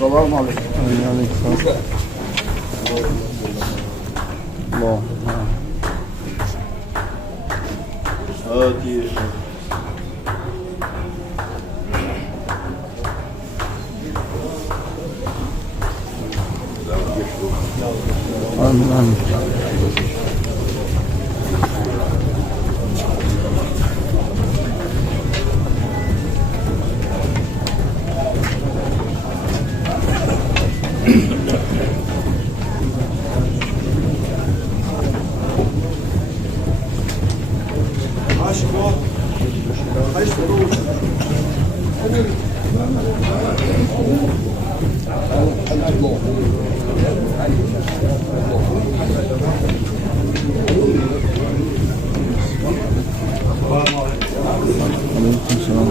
السلام عليكم. وعليكم السلام. الله. هادي آمين آمين. عاش الله. عايش بسم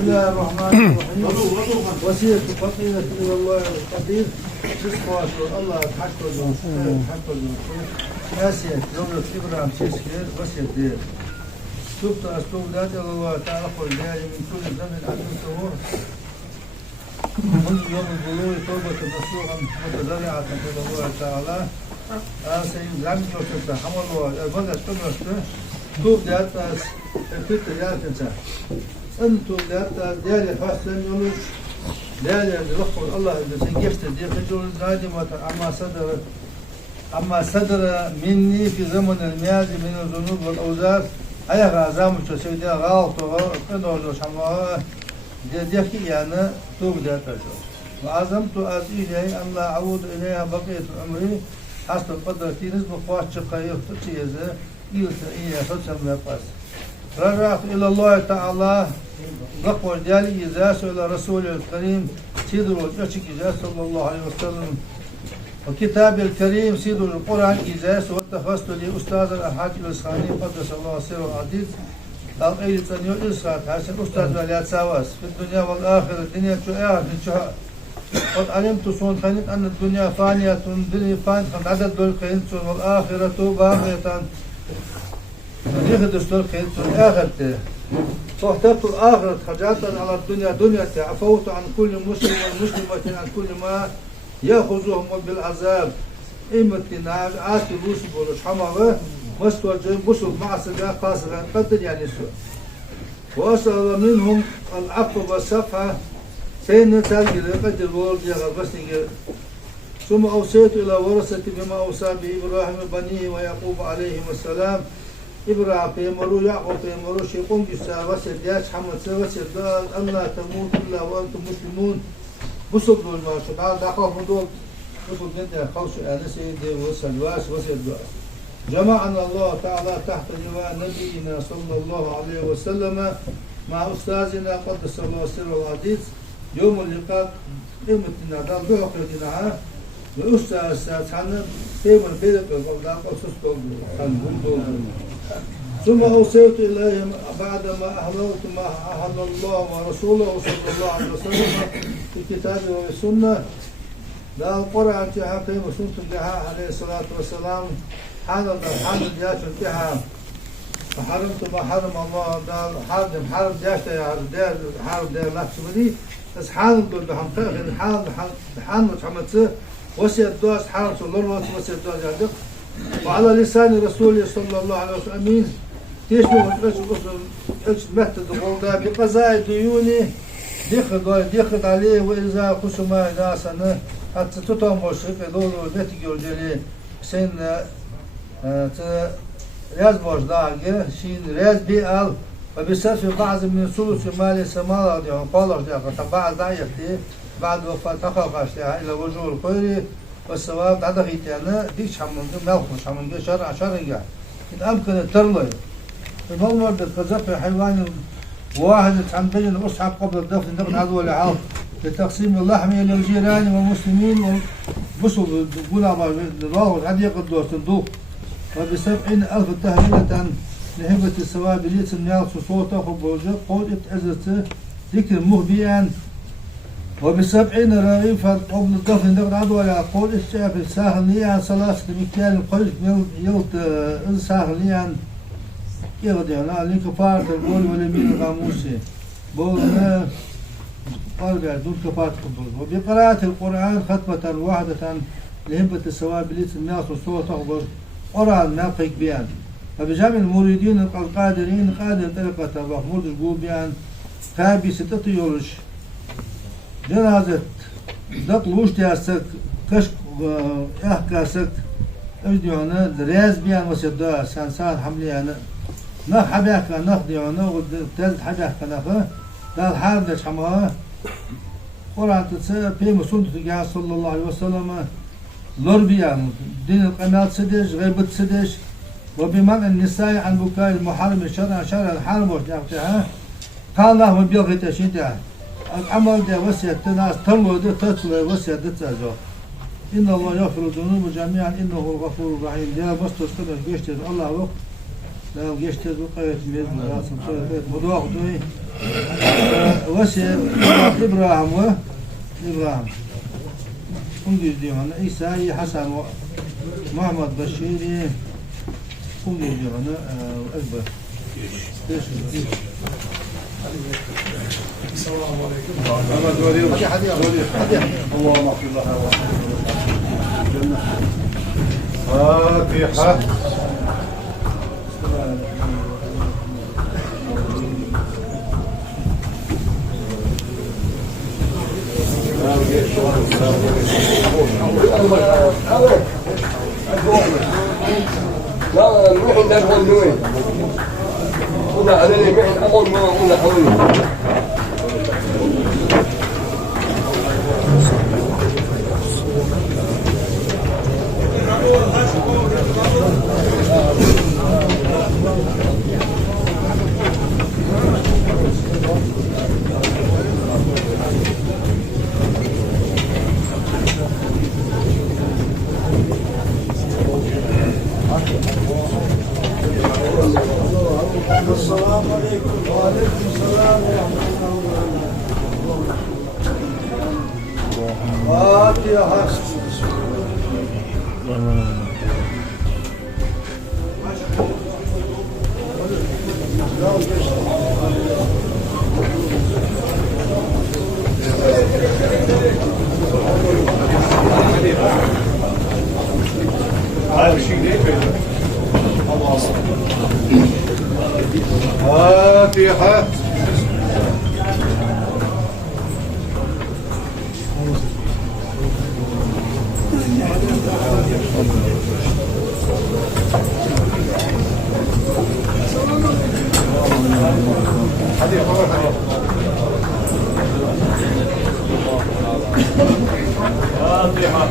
الله الرحمن الرحيم. وسيلة فقيرة إلى الله القدير. تسقط الله حتى ناسية يوم الكبرى مسيسكير وسيلة تبت أستودات إلى الله تعالى والجاي من كل ذنب عدم طهور منذ يوم البلوغ توبة نصوحا متضرعة إلى الله تعالى سيد زمن وشفت حمل والبدأ تبرشته توب داتاس الفت داتنسا أنتم داتاس دالي فاسلم يولوش دالي لخبر الله إذا سنجفت دي خجول نادمة أما صدر مني في زمن الماضي من الذنوب والأوزار أيها غازام سيدي غلط وقنول وشمعه ديكي يعني توب داتاس وعزمت أزيدي أن لا أعود إليها بقية عمري حسب قدرتي نسبة قوات شقائي تتشيزه إيه فتشم يقاس رجعت إلى الله تعالى رقم ديالي إزاس إلى رسول الكريم سيد الوجهك إزاس صلى الله عليه وسلم وكتاب الكريم سيد القرآن إزاس واتخذت لي أستاذ الأحاد الإسخاني قدس الله سير العديد القيد تنيو إسخات حسن أستاذ وليات ساواس في الدنيا والآخرة الدنيا شعار من شهر قد علمت صون خنيت أن الدنيا فانية الدنيا فانية عدد دول خنيت والآخرة باقية يخدش دول خنيت الآخرة فاخترت الآخرة حاجات على الدنيا دنيا عفوت عن كل مسلم والمسلمة عن كل ما يأخذهم بالعذاب إمتنا عاتي بوسي بولش حمامه مستوجين بوسل مع سجاء قاصرا قدر يعني سوء وأسأل منهم العفو والصفحة سيدنا تالي لقد الورد يغربسني ثم أوصيت إلى ورثتي بما أوصى به إبراهيم بنيه ويعقوب عليهم السلام إبراهيم مرو يعقوب مرو شيقون جسا وسيد ياش حمد سوسيد دال أن لا تموت إلا وأنتم مسلمون بصب دول ما شبعا داقوا مدول بصب جدا خوش أنا سيدي وسلواس وسيد دواس جمعنا الله تعالى تحت لواء نبينا صلى الله عليه وسلم مع أستاذنا قدس الله سره العزيز يوم اللقاء قيمتنا دار بحقيقنا الأستاذ ساتحنا تيمون بيدك الغلق أسسكم ثم أوصيت إليهم بعدما أحللت ما أحل الله ورسوله صلى الله عليه وسلم في كتابه والسنة دا القرآن تها قيم سنة بها عليه الصلاة والسلام حال الجاش بها فحرمت ما حرم الله دا حرم جاش حرم دير نفسه بس حال دول بهم خير حال متحمد وسيد دوس حال صلى الله عليه وسيد دوس يعدق وعلى لسان رسوله صلى الله عليه وسلم أمين تيشمو إيش مهتد الغلطة بقضاء ديوني دخلت عليه وإذا قسم ناسا حتى تطمش دولو نتيجة جلي سين رياض بوجداغ شين رياض بيال وبسبب بعض من ثلث مال السماء يعني قالوا بعض ضعيفتي بعد وفاة تخاقش إلى وجوه الخير والثواب عدا غيتانا ديش حمل ملخش حمل شرع شرعي إن أمكن الترلي في المرض القذف حيوان واحد عن بين الأصحاب قبل الدفن دفن عدو العام لتقسيم اللحم إلى الجيران والمسلمين وبصوا بقول الله عدي قدوة صندوق وب70,000 تهليلة لهبة الثواب ليس الناس صوته وبوجه قول أزت ذكر مهبيا وب70 رغيفا قبل الدفن دفن عدو العام قول الشعب ساهل ليا ثلاثة مكيال القيد يلت ساهل ليا يغدينا لكفارة القول واليمين الغاموسي بول ما قال دون كفارة القول وبقراءة القرآن ختمة واحدة لهبة الثواب ليس الناس صوته قرآن ناقيك بيان وبجمع المريدين القادرين قادر طريقة وحمود القول بيان كابي ستة يولش جنازة دقلوش تياسك كشك احكاسك اجديونا درياز بيان وسيدا سانسان حمليانا نخ حبيك نخ ديونا وتزد حبيك نخ دال حال دش حماه قرآن تتسا في مسند تجاه صلى الله عليه وسلم لربيان دين القناة سدش غيبت سدش وبمنع النساء عن بكاء المحرم شرع الحرم وشنعتها قال الله وبيلغي تشينتها العمل ده وسيا الناس تمر ده تطلع وسيا ده تزو إن الله يغفر الذنوب جميعا إنه هو الغفور الرحيم ده مستوى كده جيشتز الله وقت لا جيشتز وقيت ميزن راسم صيت مدوق دوي وسيا إبراهيم كنجز ديوانا إيساي حسن محمد بشيري كنجز ديوانا أكبر السلام عليكم. اللهم اغفر لها الجنة. فاتحة. لا نروح ندخل نوين هنا أنا اللي معي أمر ما هنا حولي السلام عليكم وعليكم السلام ورحمة الله فاتحة. فاتحة.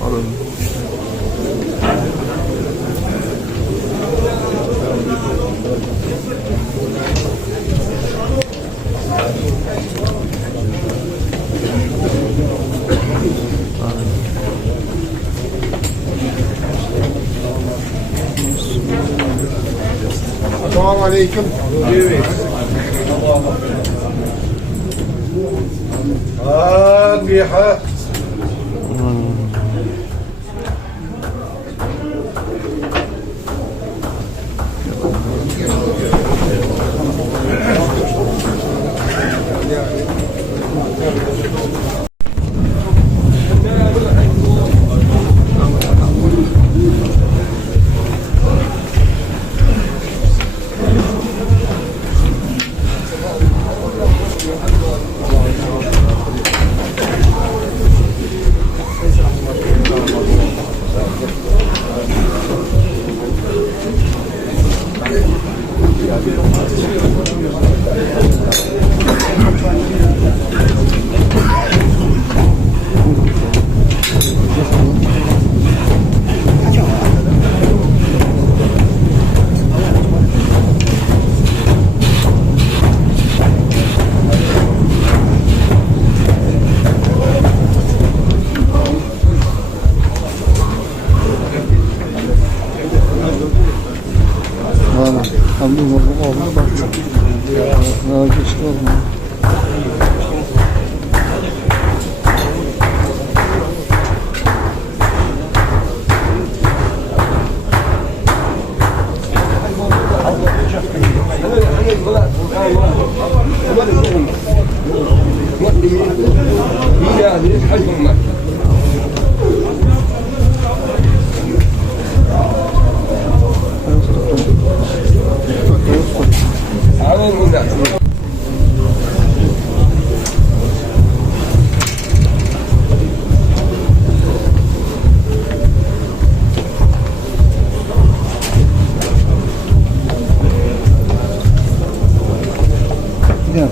Pardon. السلام عليكم. فاتحة. Valla. Hamdi oldu bak. Daha geçti oldu. Gel.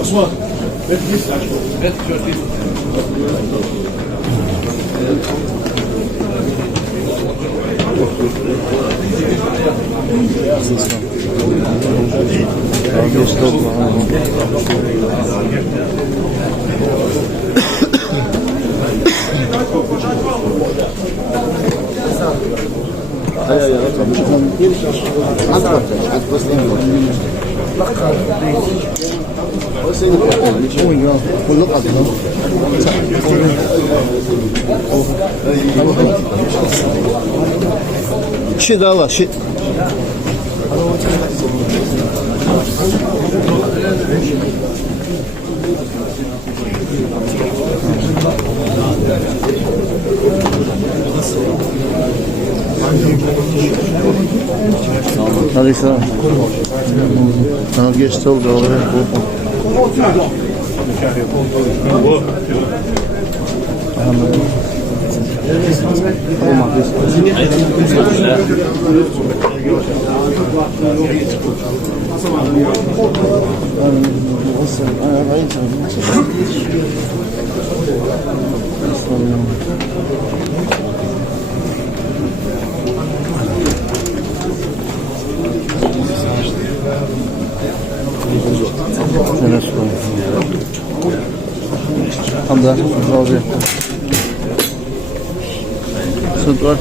Osman. Daha geçti oldu. Şey daha var. Şey. Hadi selam. Daha geçti oldu oraya. Anladım. الحمد لله راضي صدق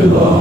إلا الله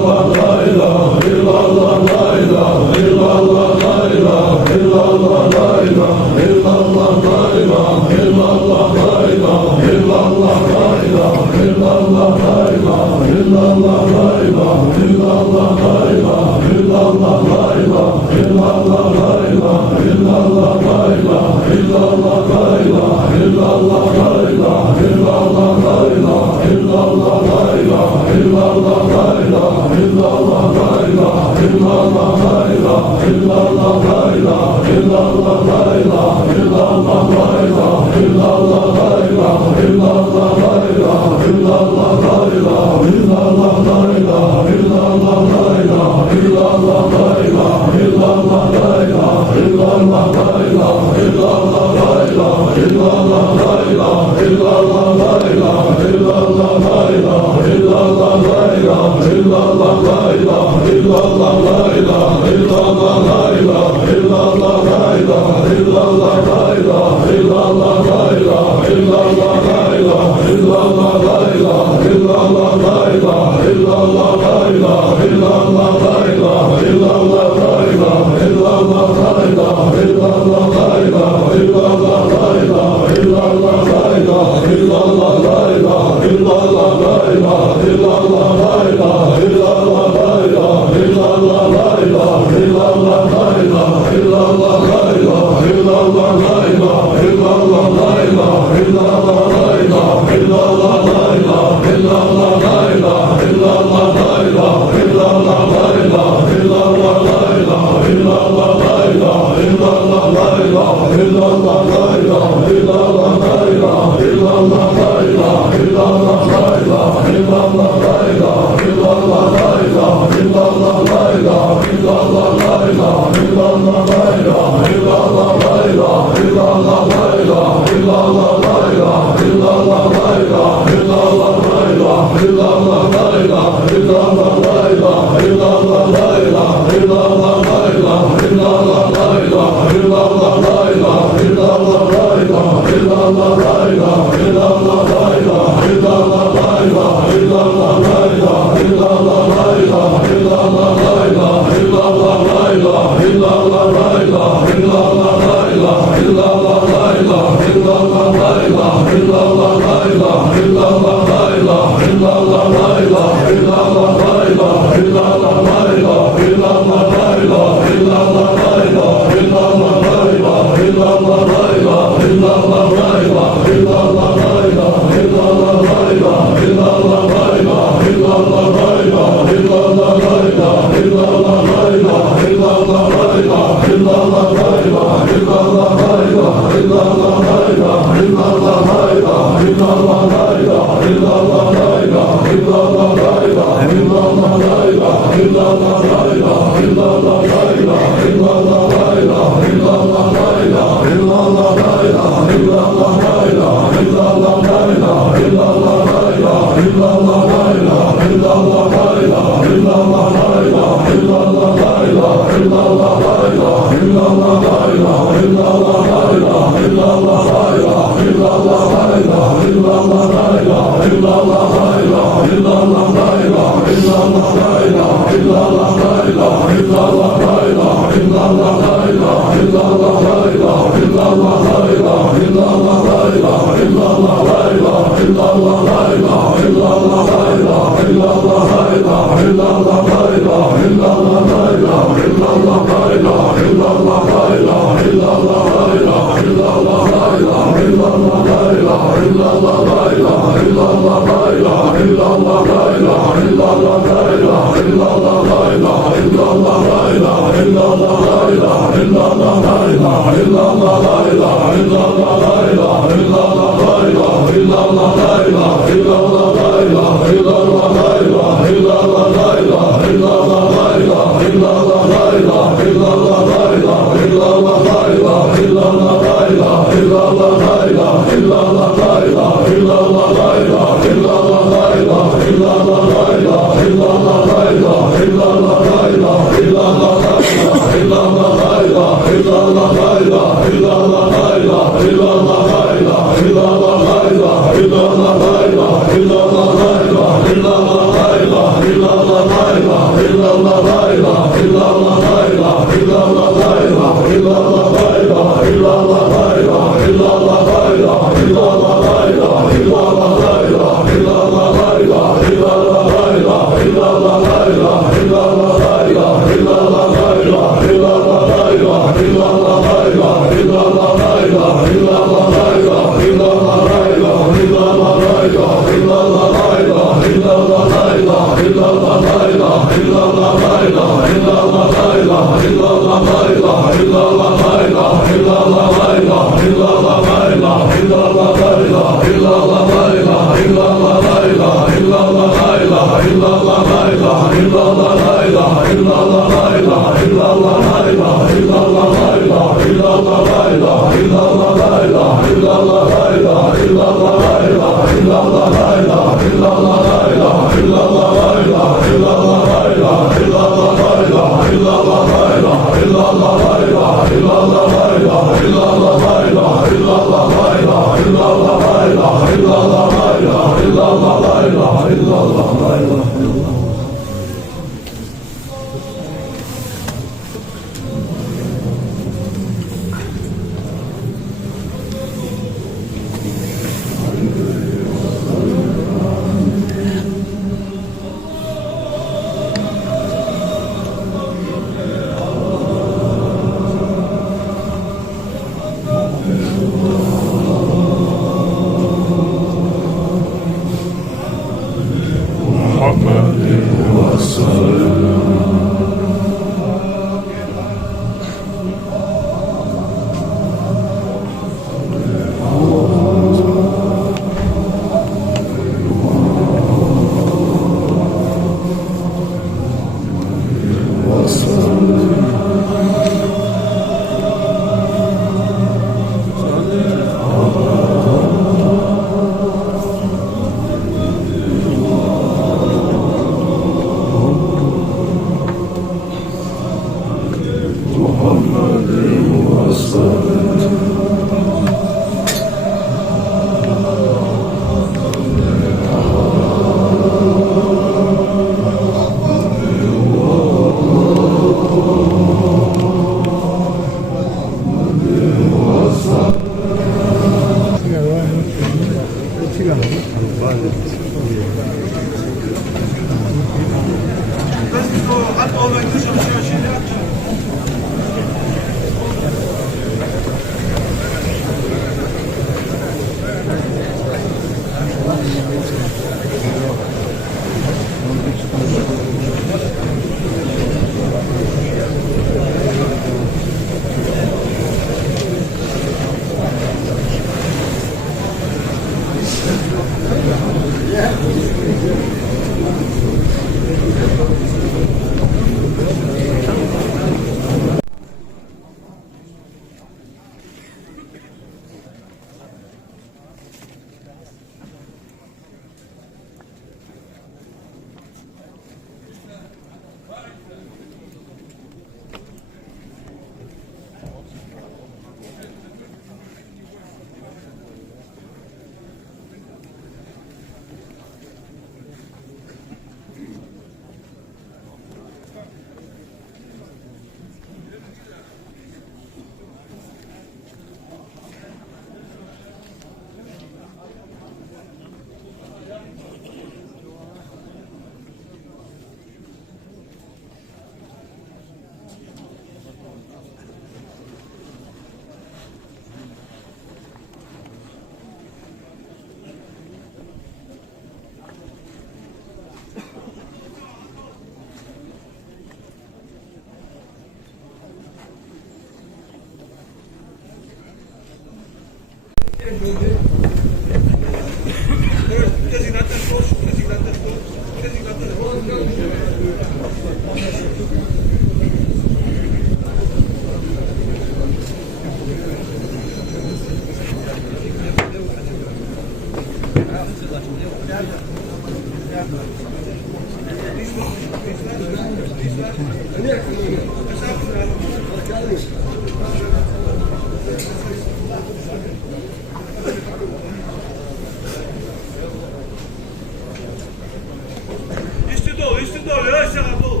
استدول يا شيخ عبدو.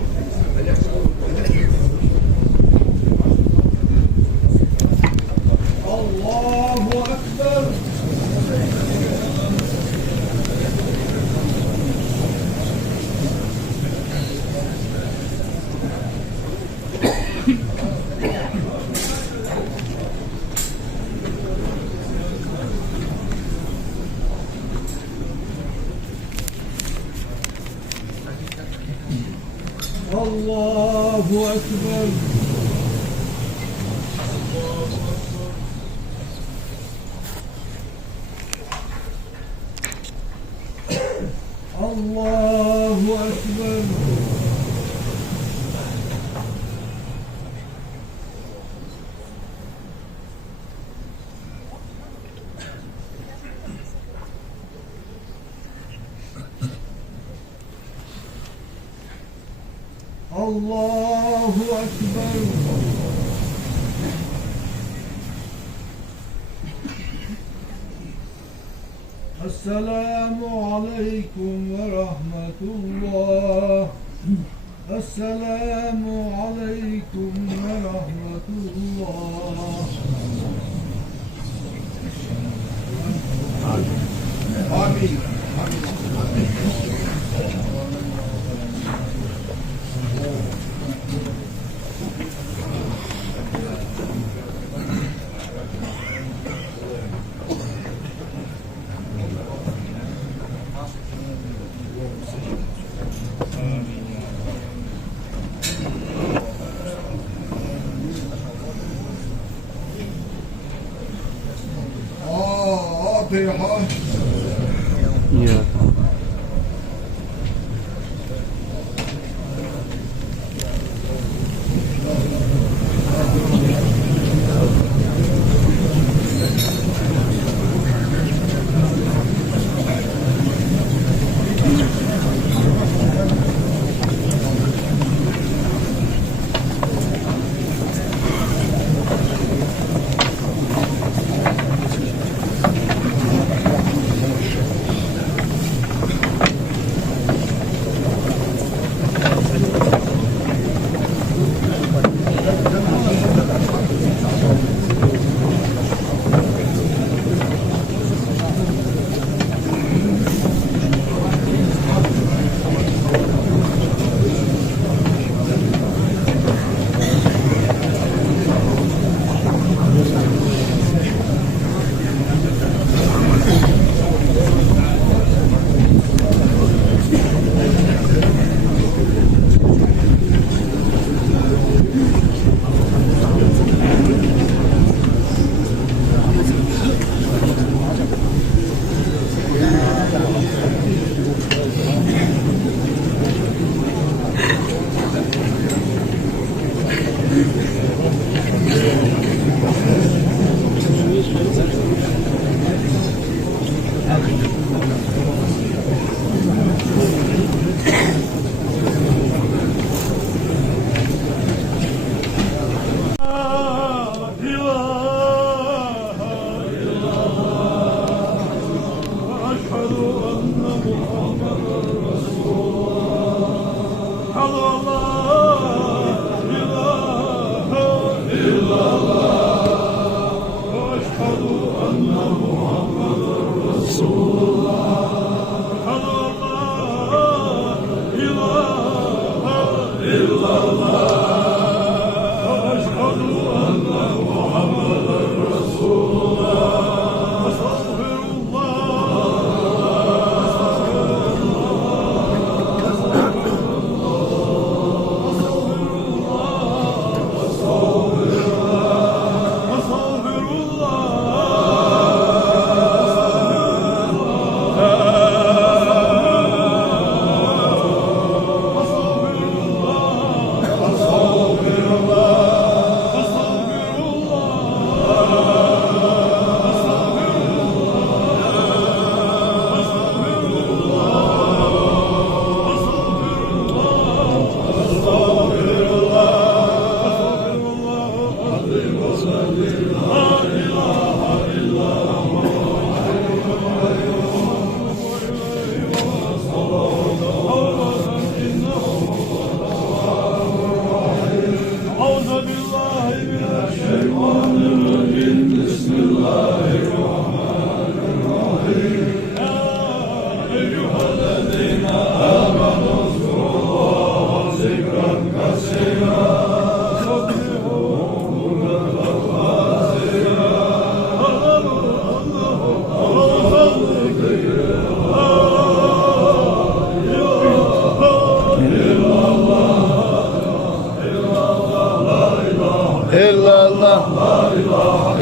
الله أكبر. الله أكبر. الله أكبر. الله أكبر. السلام عليكم ورحمة الله. السلام عليكم ورحمة الله. آمين. Yeah.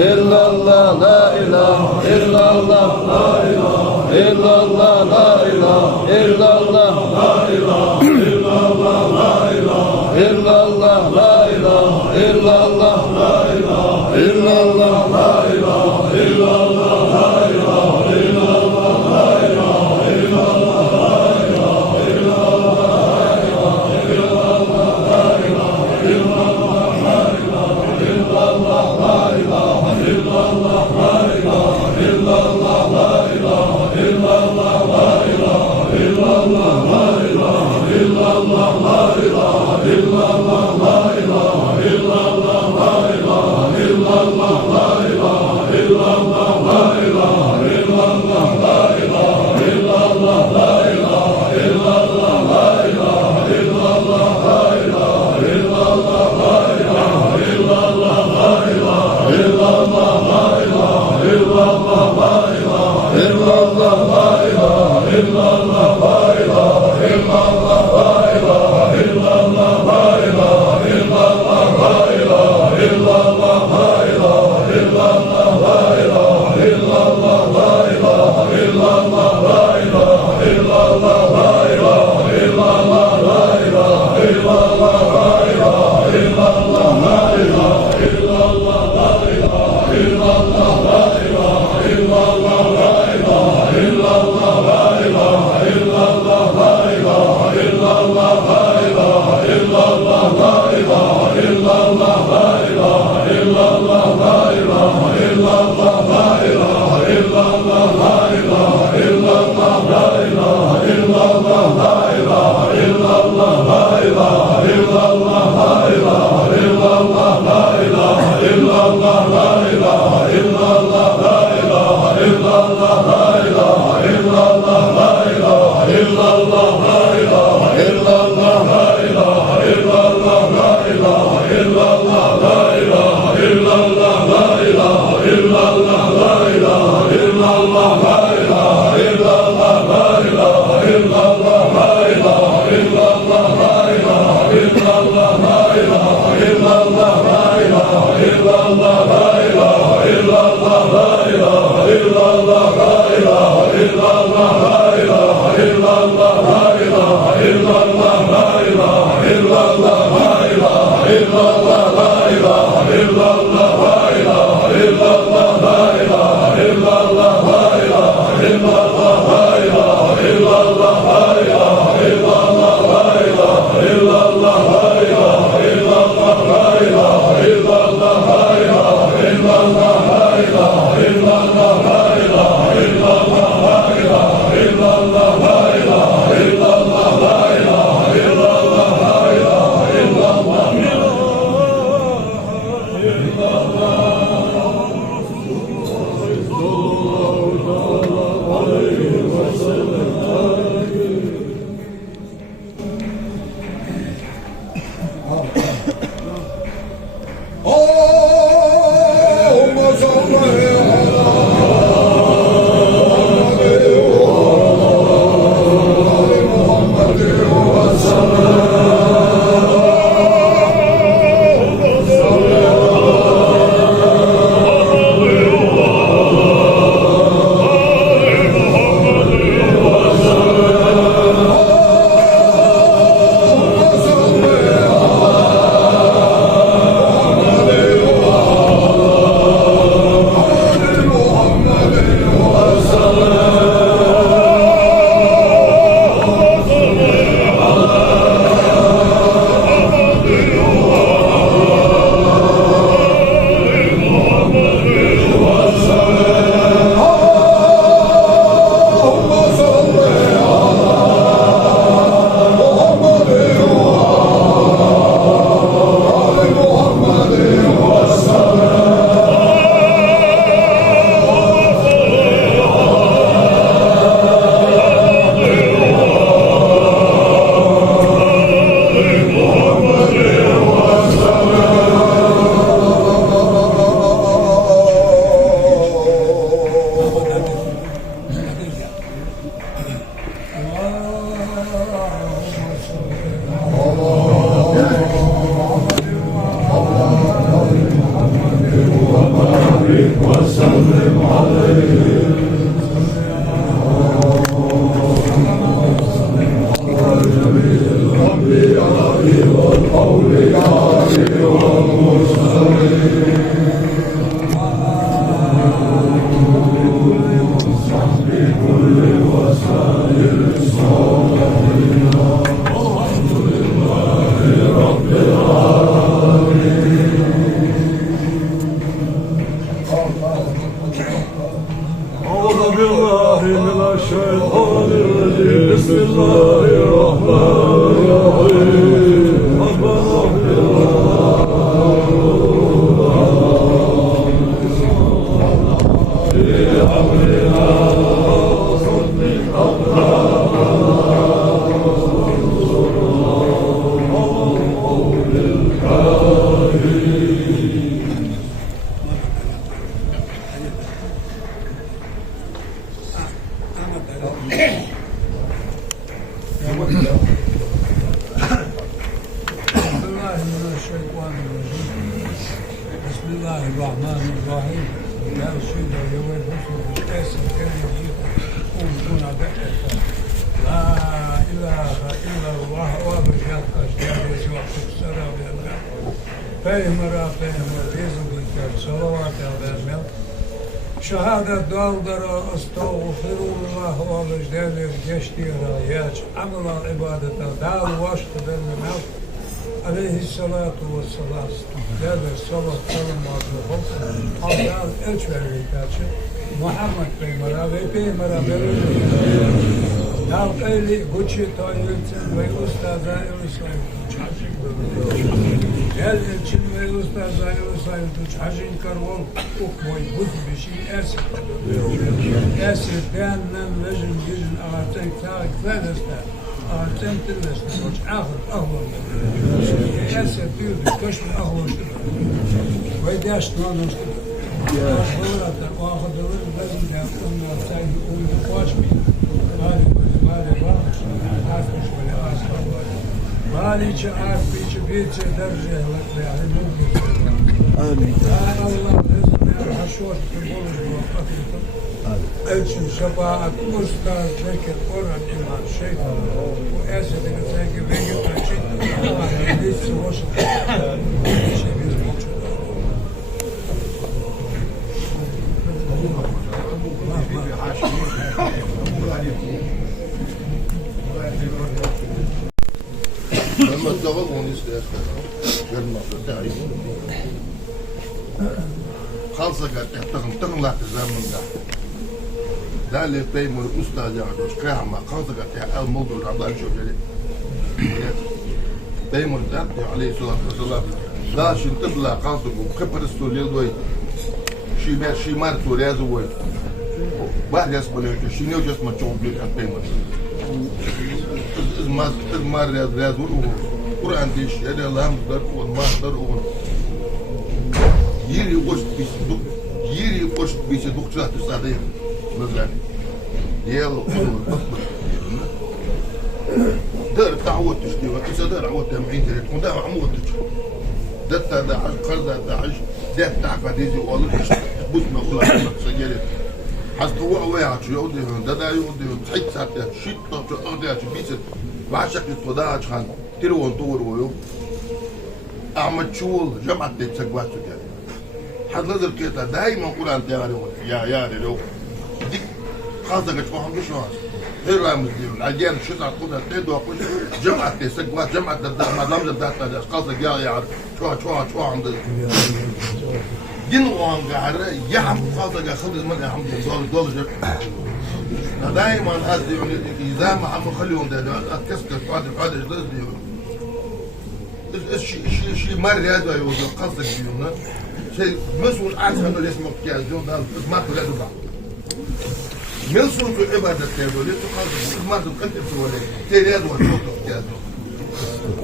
illallah, la ilahe illallah, la ilahe illallah, la ilahe illallah, la ilahe illallah, la ilahe illallah, la ilahe illallah, la ilahe illallah, la ilahe illallah, la ilahe illallah, la ilahe أعوذ بالله من الشيطان الرجيم بسم الله الرحمن الرحيم ربنا بسم الله الرحمن الرحيم يا رسول الله القاسم كان يجيب ويكون لا اله الا الله وابشر اشياء يسوع تكسر بالله فهم بيزم بالكتاب صلوات على الملك شهادة دالدر استغفر الله وابجدال الجشتي رايات عمل عبادة دال واشت بالملك عليه الصلاة والسلام هذا الصلاة سلام عليه Allah elçileri karşı Muhammed Peygamber'e Nav eli guçi toyulsun ve ustaza elusayım Gel elçin ve ustaza elusayım Çaşın karvol ukmoy buz bir şey esir beğenmem vecin gizin ağırtan kâk fedesler ağırtan tillesler Koç ahır ahır esir diyordu köşme ahır ve deş nanıştır Burada ağırdır bazı yaptığımlar sayı onu koçmayın Maliçi arpiçi birçe derece yani mümkün. Amin. Allah rızkını haşort bulur bu hakikaten. Elçin şefaat ustaz zeki Kur'an iman şeyh. Bu esedeki zeki vegit açık. Allah neyse hoş. Şey biz mutlu. لما تقول ونسى جرما تعرف خالصة قاعد تغلط الزمن ده اللي بيمر أستاذ يعني مش كلام خالصة قاعد الموضوع عبد الله شو جري بيمر ده عليه الصلاة والسلام ده شن تبلا خالصة وخبر السوريال دوي شي مار سوريا زوي واحد يسمع شنو جسمه تشوف لك بيمر المار رياض القرآن ديش يعني اللهم در والما در يري قشت بيش دكتور تصادق مثلا يلا دار تعود تشتي وكيس دار عود تمعين تريد وده عمود تشتي ده عش قرض ده عش ده تعب ديزي والله بسنا ولا سجلت حس هو واعي يقول ده يقول تحت ساعه شيت ده بيس بعشق الصداع عشان تلو طور ويو احمد شول جمعه تسقوات كده حد نظر كده دايما قران تياري يا لو ديك خاصه كنت محمد شو غير رامز دي العجال شو تعقدها تدو اقول جمعه تسقوات جمعه ما لم تبدا اشخاص يا شو عند جنوان قاعد يحب خاطر خذ المرأة الحمد لله دول دائما هذه إذا ما عم خليهم ده كسكت هذا شيء مرة هذا يوصل قصدك فيهم شيء مسؤول أحسن من اسمه كيازون ده ما تلاقي بعض مسؤول في عبادة كيازون ليش قصدك ما تقنت في ولا تريد ولا كيازون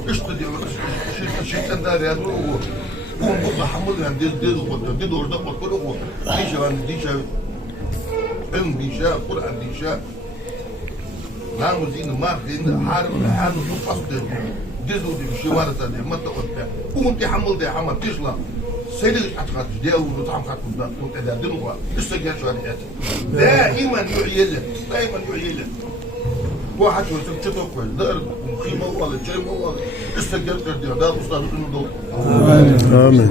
إيش تدي شيء كذا رياضه وهم حمود عن دي دور ده كله ديشة عن ديشة علم ديشة قرآن ديشة نعم زين ما فين حارب فصل ديزو دي شوارع ده ما تقول وانت حمل ده حمل تشلا سيد أتقاد ده وطعم خاطر ده وانت ده دنوا استجاب شوارع دائما يعيله واحد شو سكتوا كويس دار قيمة ولا شيء ولا استجدت كردي هذا أستاذ إنه دو آمين آمين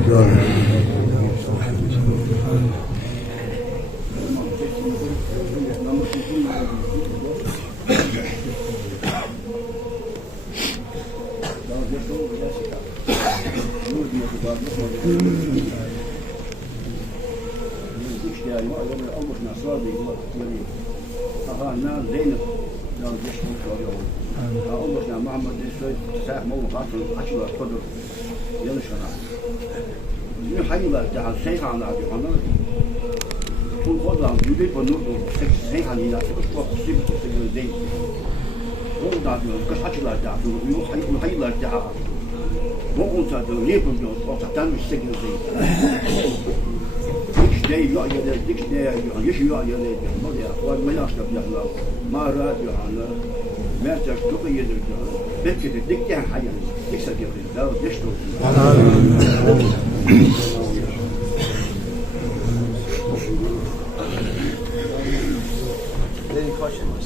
Any questions?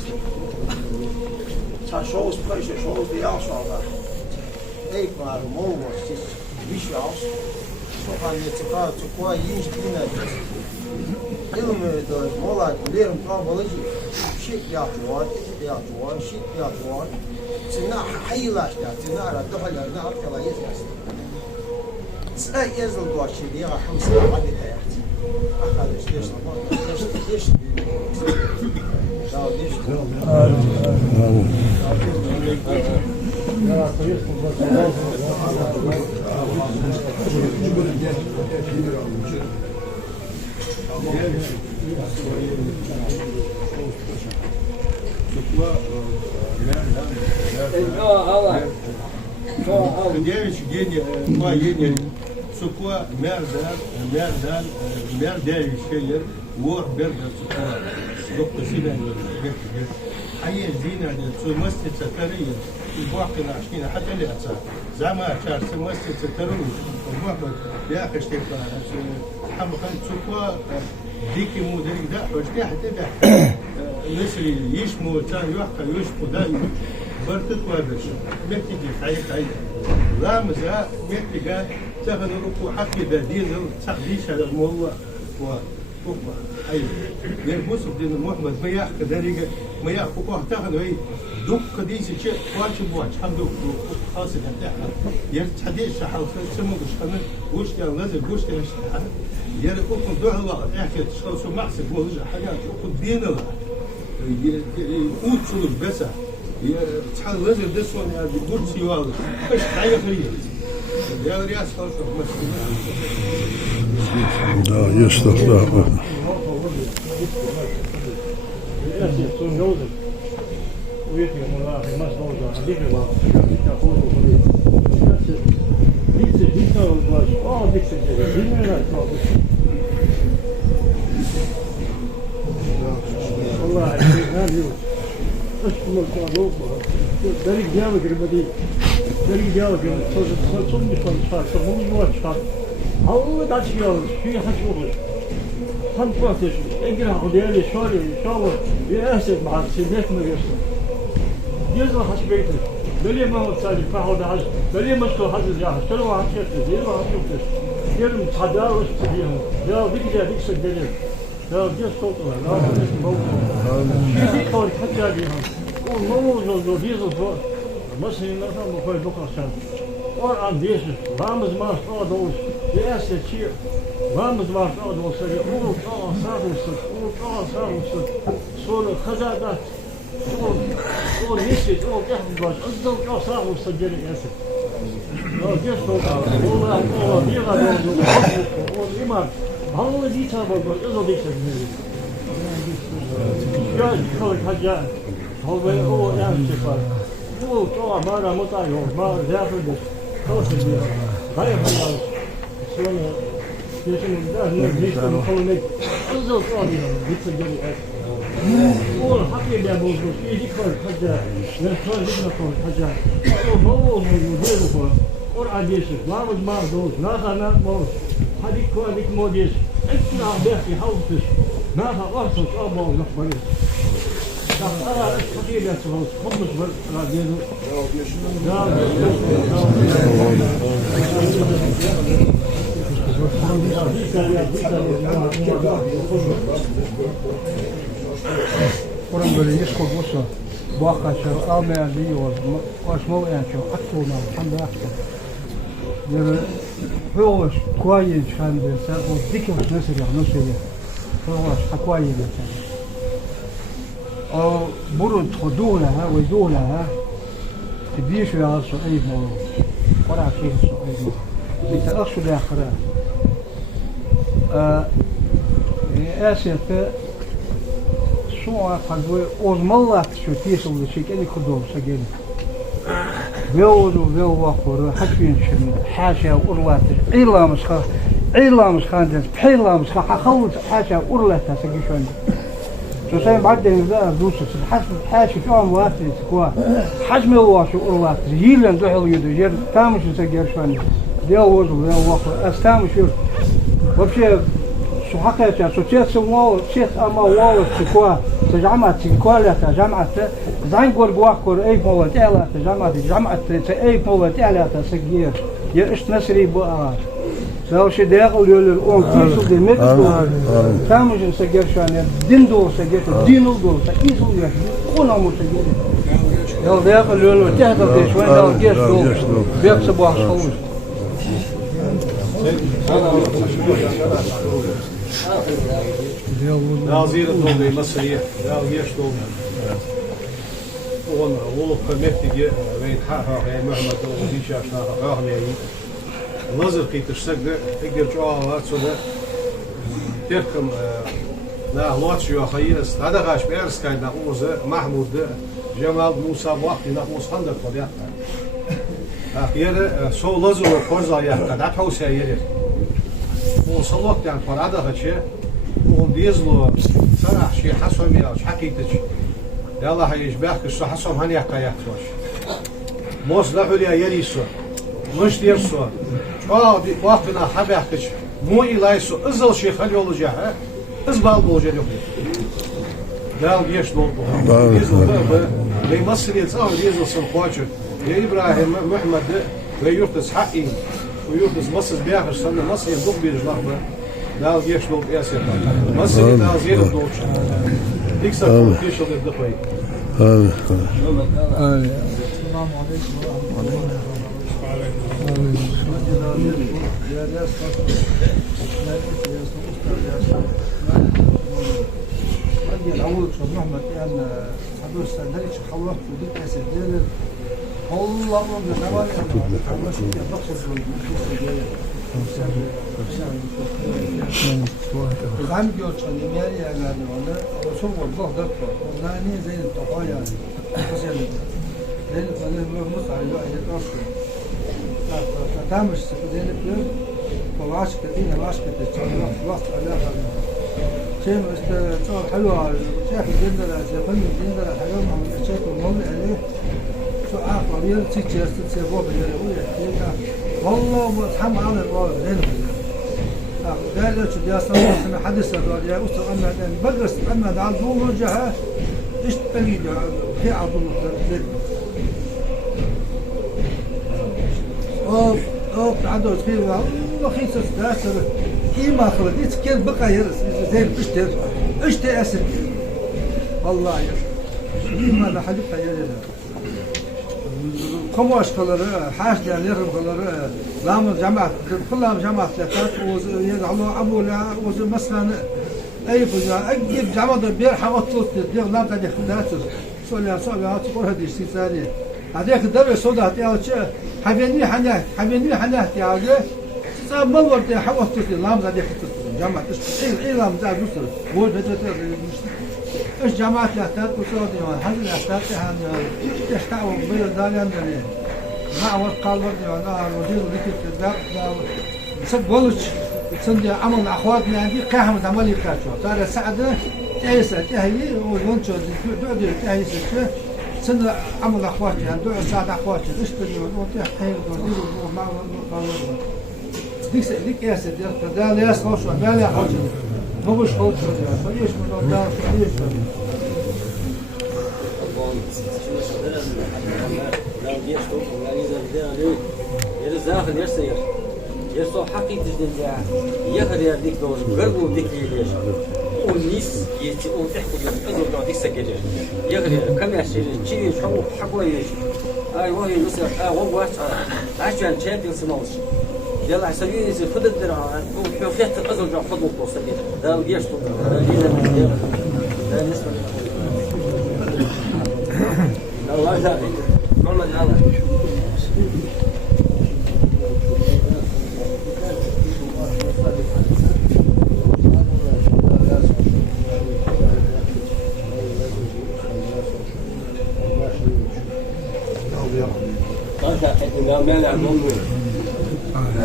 Ta shows pleasure, shows the outside. Hey, maar morgen was het visuals. Zo gaan je te gaan te qua eens binnen. Ilme de mola leren kabelji. Shit ya tuan, shit ya tuan. Tina haylaş ya, tina ara dohala na atkala yesas. Sa yazıl doçi diye hamsa hadi hayat. Akal işte sabah işte. Девич гений, суква мердер şeyler war berder sukwa doktor sinan bekle حي زينة تمثل سترية الباقي عشرين حتى اللي أتصل زمان شهر تمثل سترية الباقي يا أخي اشتكى حمد خالد سكوا ديكي مو دريك ده وجدي حتى ده مصري يشمو تان يحكى يشمو ده برتت وابش بيتي حي لامزة بيتي تاخذ ركو حكي ده دين تحديش على الموضوع أي يربوس بدين محمد ما يحكي ذلك ما يحكي قوة تاخذ هي دوك ديس شيء واش حمدو خاص تحنا يرتحديش حاول سموش كمان وش كان نزل وش كان يركوكم دعاء الله يحكي تشخص محسن موجة حاجات يأخذ دين الله يقود شلوش بس تحل نزل دسون هذا يقول سيواله إيش تعيق ليه يا رياس خلاص Da, jeszcze sprawa. Alle dat je al hier gaat worden. Van praktisch. Ik ga de hele sorry, shower. Je eerste maar ze net meer is. Deze was beter. Wil je maar wat zeggen? Verhaal daar. Wil je maar zo hadden ja. Stel maar het is. Dit was het. Hier moet hadden we te doen. Ja, wie die dit ze deden. Ja, dit stond er. Nou, dat is mogelijk. Je ziet gewoon het ja die. Oh, nou zo hier zo. Misschien nog maar voor nog eens zijn. Or aan deze. Waarom maar zo de eerste keer, waarom is waar het was zeggen, oh, s'avonds, zo'n gezadat, oh, niet zit, oh, echt was, als dat ook s'avonds te doen is. Nou, dit is ook al, oh, hier gaat het zo, oh, iemand, handelen die hebben, is al niks te doen. Ja, die kan ik had ja, oh, ja, zeg maar, oh, maar moet hij ook, maar daarvoor dus, dat is het, wij hebben jou. Geçen gün kolunu uzun kalıyor. Bitti geri. O hakikaten bozmuş. İyi kol kaca. Ne sonra kol kaca. O baba diyor bu. Or adiyesi. Varmış mar doz. Naha mor. Hadi kolik modis. Ekna behti havtus. Naha varsa abo yok bari. Kurang böyle iş kurgusu. Bu akşam almayan diyor. Koşma yani çok akıllı. Hem de akıllı. Yani هو كويس عند وذكر نسرع نسرع هو كويس أو برد خدولها ويدولها تبيش يا صعيد مو ورا كيف صعيد مو بتأخذ الآخرة آسف شو قدوة أزملت شو تيسو لشيء كأني خدول سجل بيو وقور حكين شن حاشا أورلاتش عيلا مسخان بحيلا مسخان حخوت حاشا أورلاتها سجيشون شو سايم بعدين ذا دوسس حاشا شو عم واتي سكوا حجم الواشو أورلاتش يلين دحل يدو ير تامش سجيشون بيو وقور استامش وبشي شو حقيقة شو تيس مو تيس أما والله سكوا تجمعت سكوا لا تجمعت زين قول قواكور أي مولد إعلى جمعت أي مولد إعلى تسجير يرشت نسري بقى لو شيء داخل يقول الأم كيسو دي مكتو تامج نسجير شان دين دول سجير دين دول سكيسو يا كنا مسجير لو داخل يقول تهدر دي شوي لو جيش دول بيكسبوا حصول نازير الدولي مصرية لا يشتغل والله كمتي وين حقها يا محمد وديش عشان حقها يعني نظر كي تشتغل تقدر جواه صدق تركم لا لوتش يا خيس هذا غاش بيرس كان نقوز محمود جمال موسى وقت نقوز خندق طبيعة أخيرا سو لزو فرزا يا قد حوس يا وصلوك يعني فرعدا هالشيء وبيزلو صراحة شيء حسهم يا حكيتش يلا هيشبهك الشو حسهم هني حكاياتش موس لا حليا يريسو مش ديرسو وقتنا حبهكش مو إلايسو إزل شيء خلي ولجاه إزبال بوجه له لا بيش دول يزلو لي مصر يتصور يزلو سنقواجه يا إبراهيم محمد ويورتس حقي ويورتس مصر بياخش سنة مصر يندق بيرجلاه لا بيش دول ياسر مصر يتازير الدولش ديكسا كل كيش اللي بدقوي السلام عليكم ورحمة الله الأول شو محمد أن حدوث سندريش حولت وديك أسدير والله من زمان أنا شو كده بخص العام جوش اليماني أنا ولا شو والله دكتور والله زي الطفايا يعني لأن أنا مصعد الواحد يتوصل فتامش زي البلد وعاش كتير عاش كتير وقت علاقة شيء صار حلوة شاف الجندرة شافني الجندرة حيوم عم يشوف المولى عليه شو عاقل بير تيجي تسيبوه بير والله متحمل على الوالد هنا قال له شو جالس أنا حدث هذا يا أستاذ أنا بدرس أنا ده عضو وجهه إيش تريد في عضو زين أوف عضو كثير والله خيس استأثر كي ما خلديت كير بقى يرس زين اشتي أسد والله يا ما ده حدث يا قماش كلره حاش ديال يرم كلره لام جماعة كلهم جماعة ثلاثات ويدعوا أبو لا مثلا أي فجأة أجيب جماعة بير حوطت دير لام تدي خداتر سولي تقول هذه الشيء ثاني هذيك الدرجة سوداء تيال شيء حبيني حناه تيال صار ملور تيال حوطت لام تدي جماعة إيه لام تدي بسر بود بتوتر إيش جماعة ثلاثات وسوداء هذه الثلاثات هن يحتوي بين دالين دالين مع وقال ودي أنا مدير ذيك الدار سب ولش سند عمل أخواتنا عندي قاهم عملي كاتشو صار سعدة تعيسة تهي والونشو دودي تعيسة سند عمل أخواتي عندو سعد أخواتي إيش بدي وتح حين ودي مع ديك ياسر ده لا يسخوش ولا لا حاجة مش خوش فليش من الله فليش يشتوك يعني إذا بدنا ليه يرزاق يرسير يرسو حقيقة الدنيا يهر يرديك دون غربو ديك ليش ونيس يتقون تحكوا يتقون تعطيك سجلة يهر كم يشيل شيء شو حقوا ليش وهي نصير وواش عشان شامبيون سماوش يلا سوي زي فضل الدرع وحفيت الأزل جا فضل توصل ده وديش ده لينا ده نسبة الله يسعدك محمد الله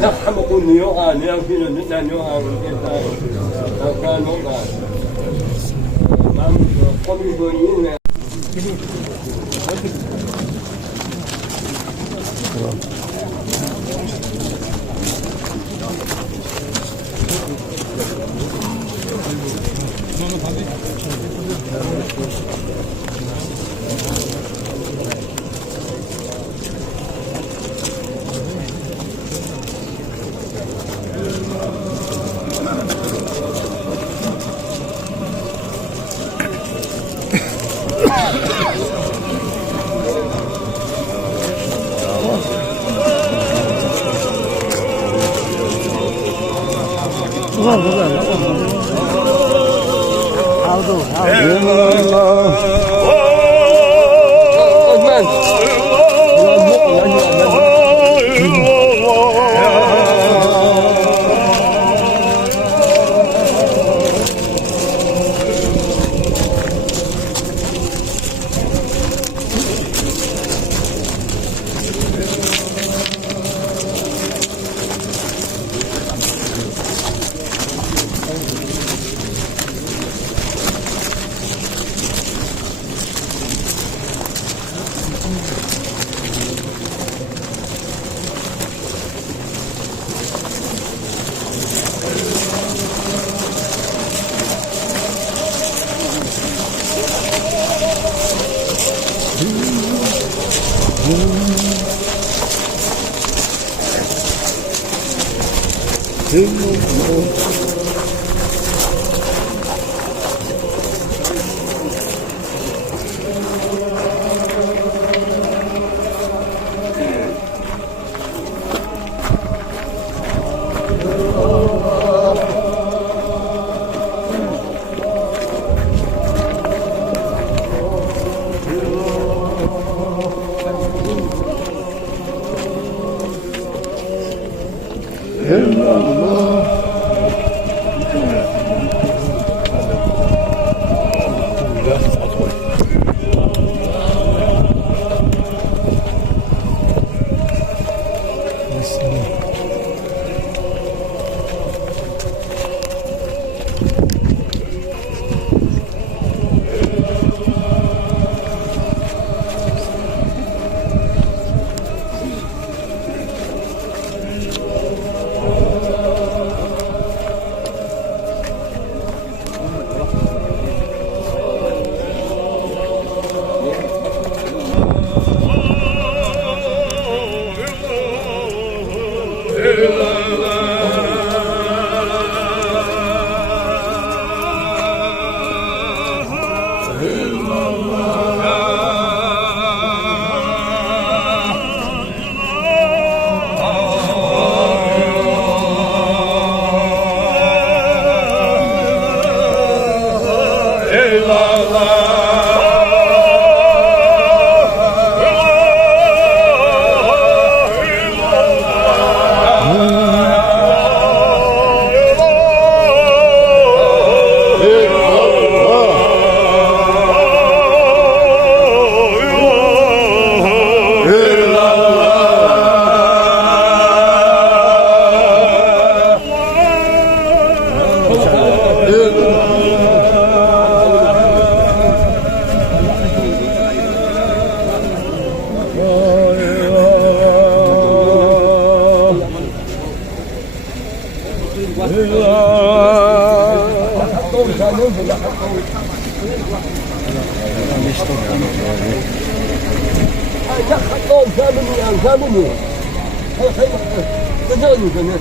نحن نقول نيوغان يمكن أن نيوغان لو كان نوغان قبل يخطون ثامني تزالوا كمان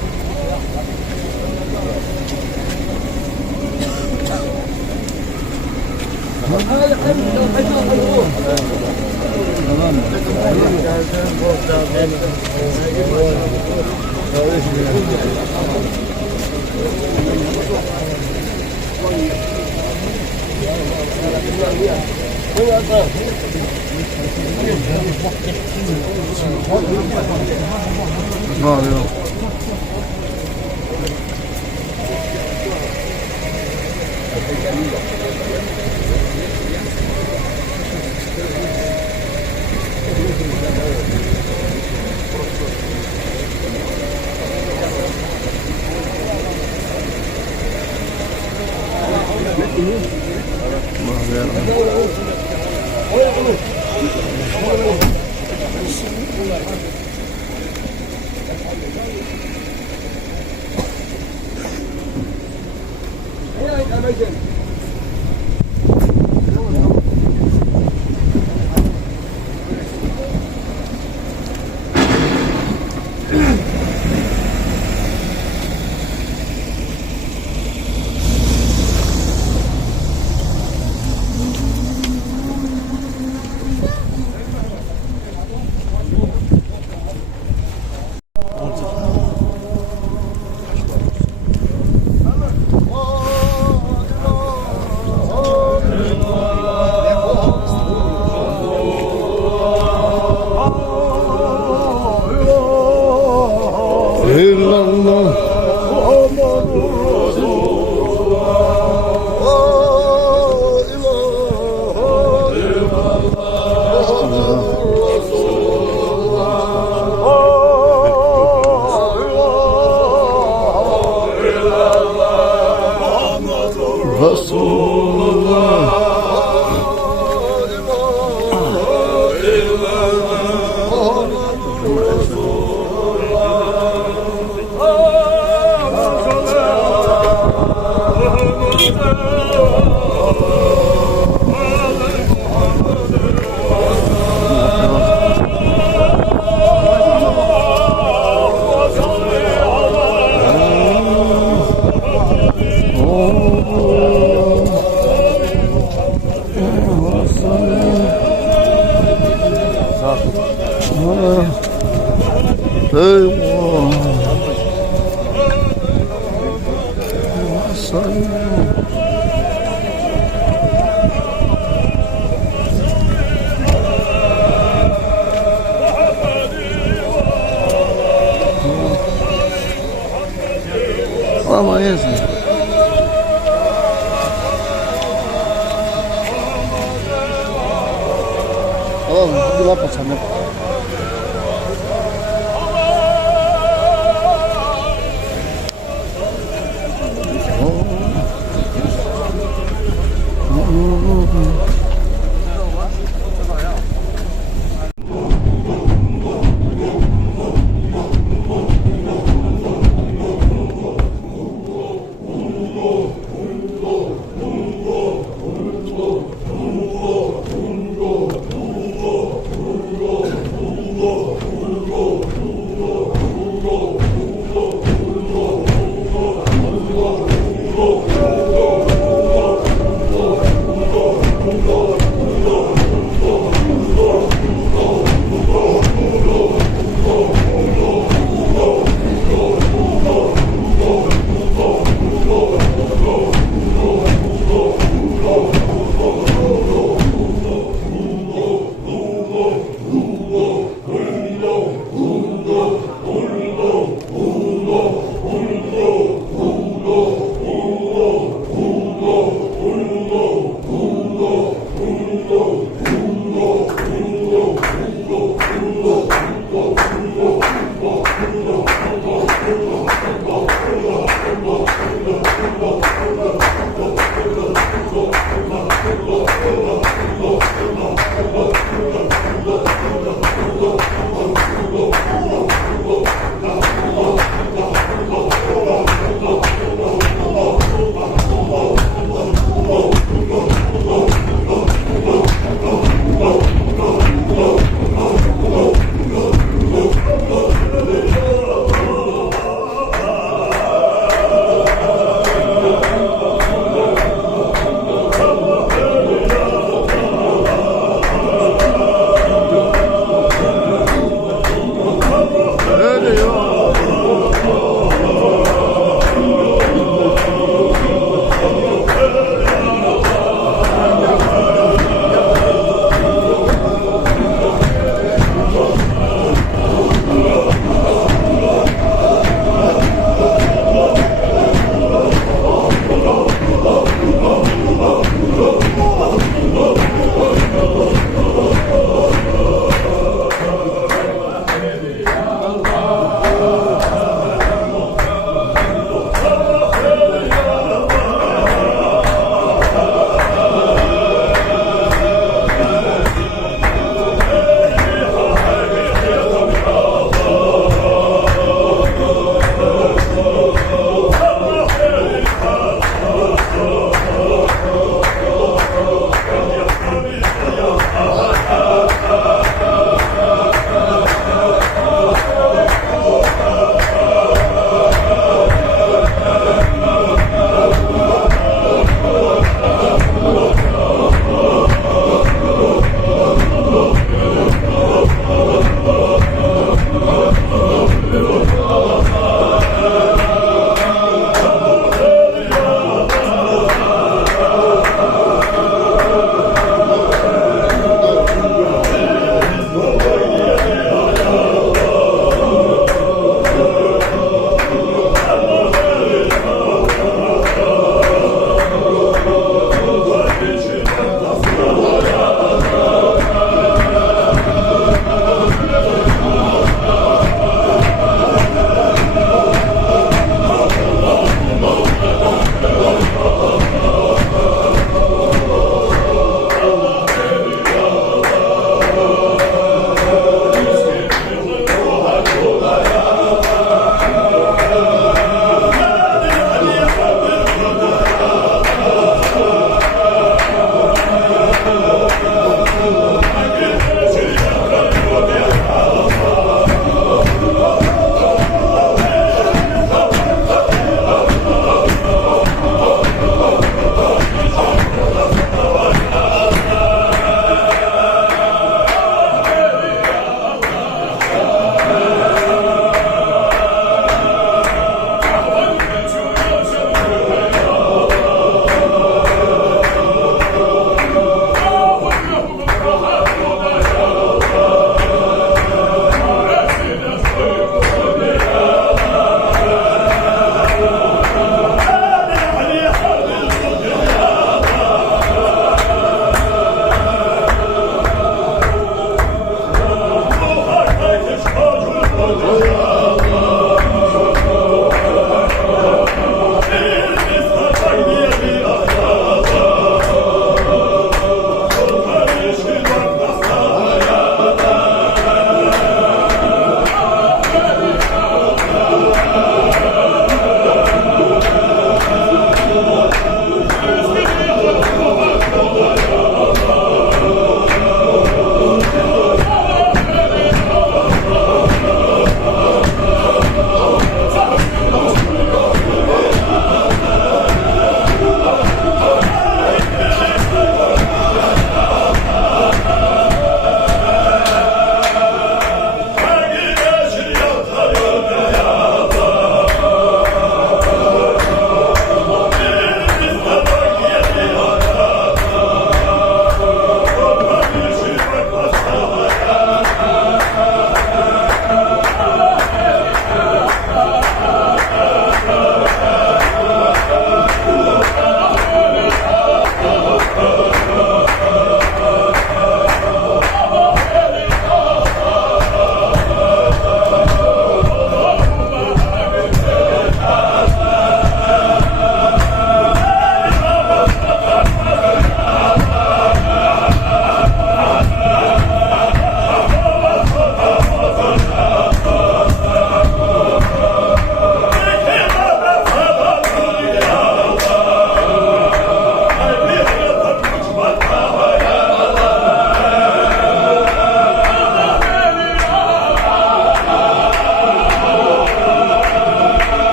Ama yesin. Oh, di apa sana?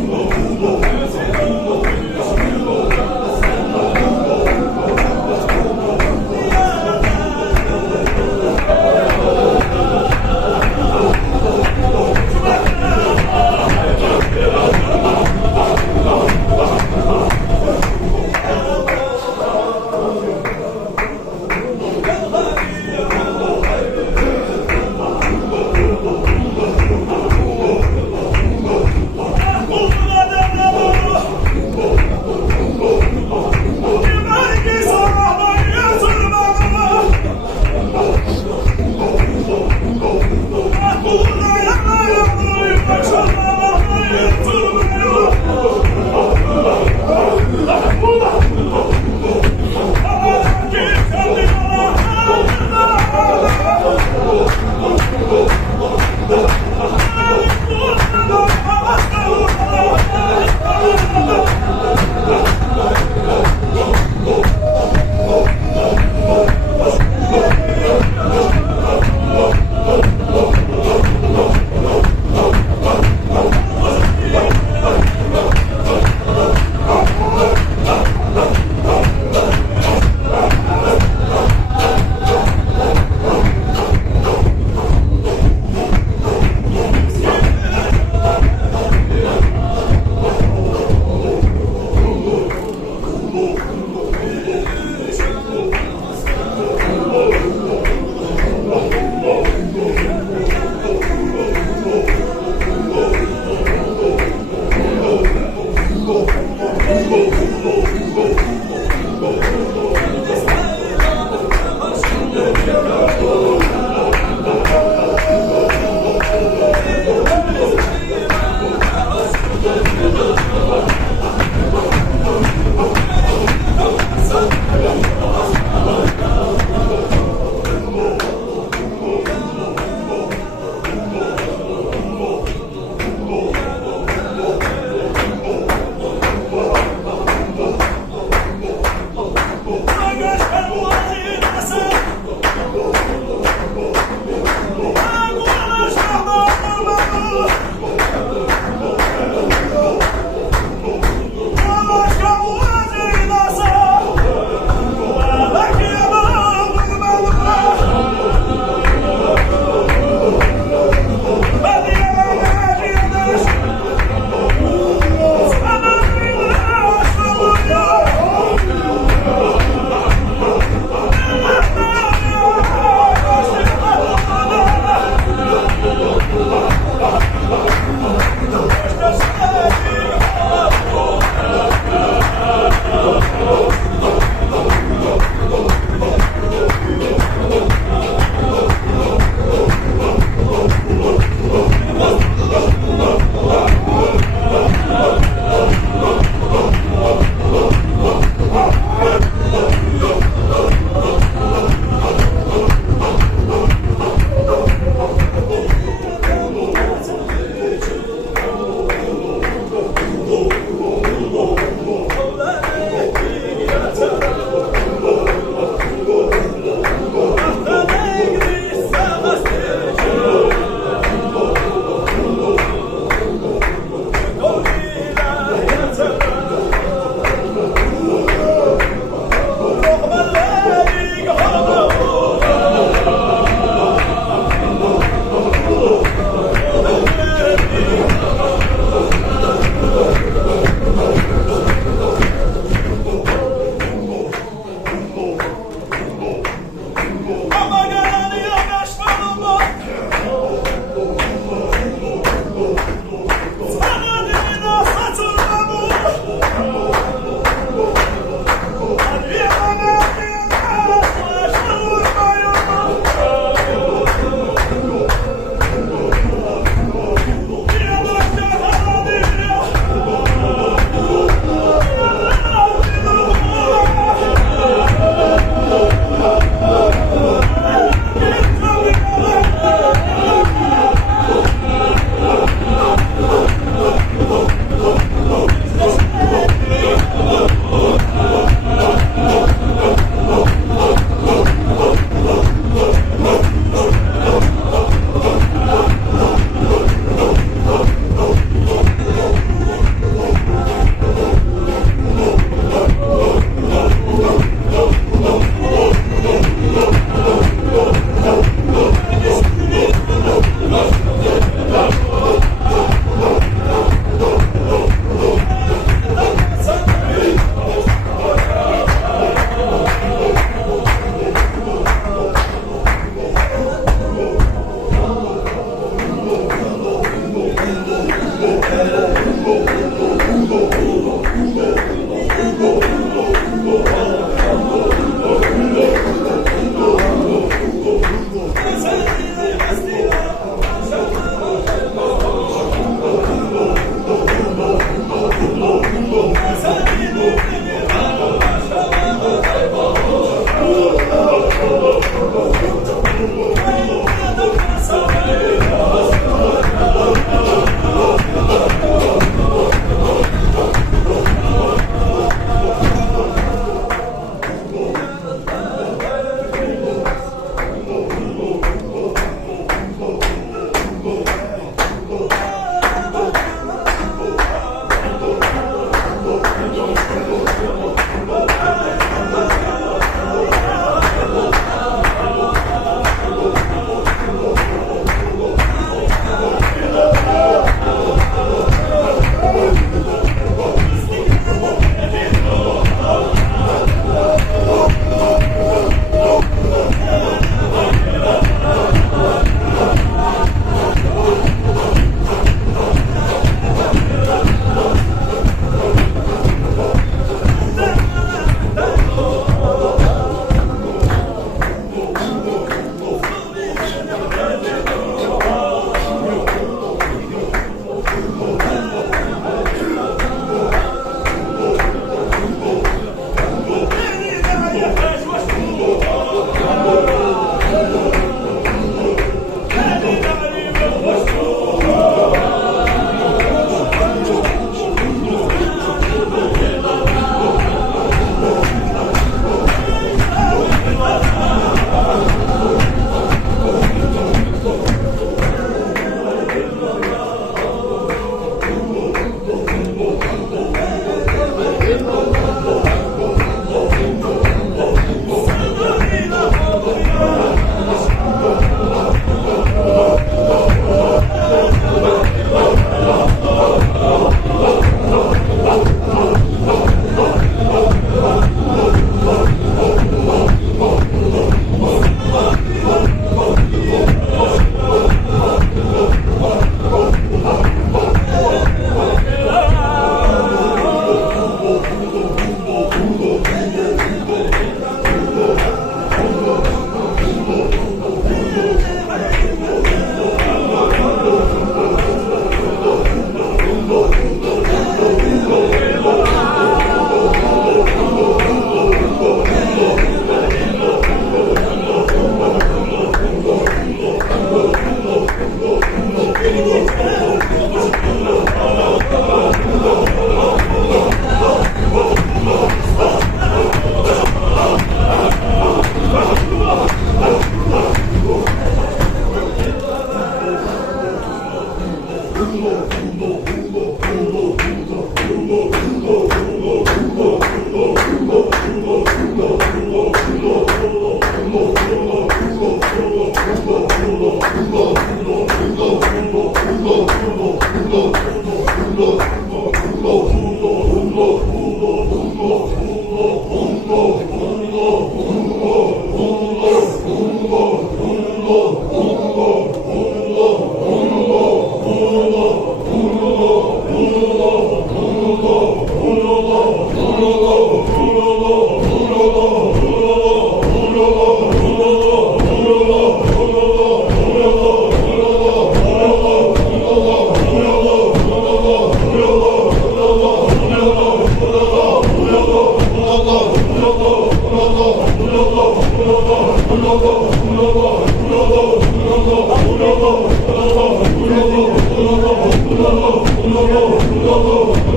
Kurban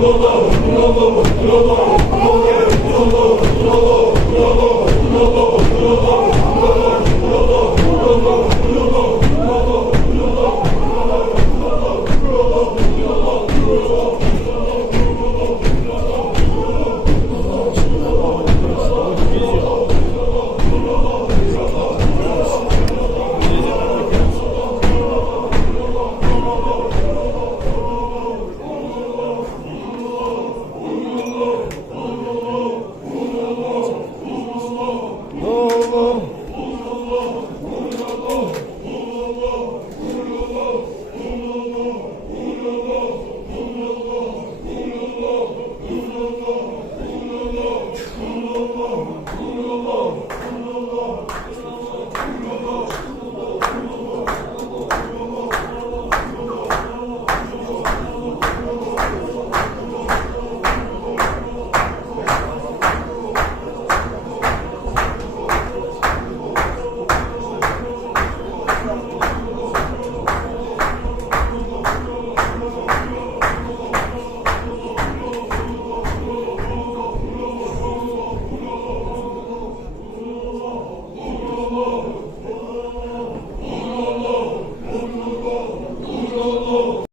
الله